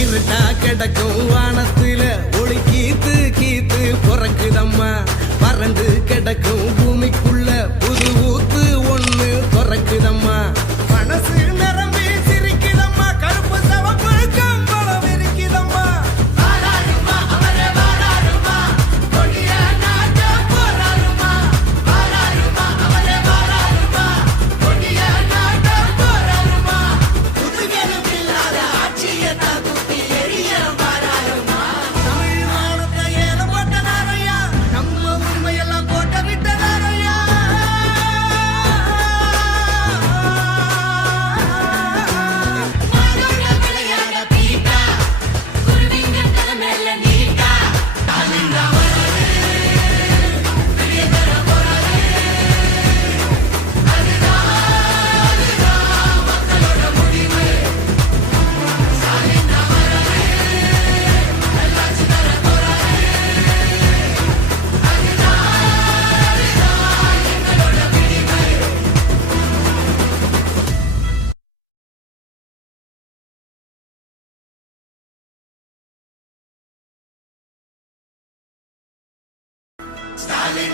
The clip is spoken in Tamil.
இருட்டா கிடக்கும் வானத்துல ஒளி கீத்து கீத்து பிறக்குதம்மா. வறண்டு கிடக்கும் பூமிக்குள்ள புது ஊத்து ஒண்ணு பிறக்குதம்மா. மனசு நிரம்பி சிரிக்குதம்மா. கருப்பு சவப்பு கம்பளம் இருக்குதம்மா. Stalin,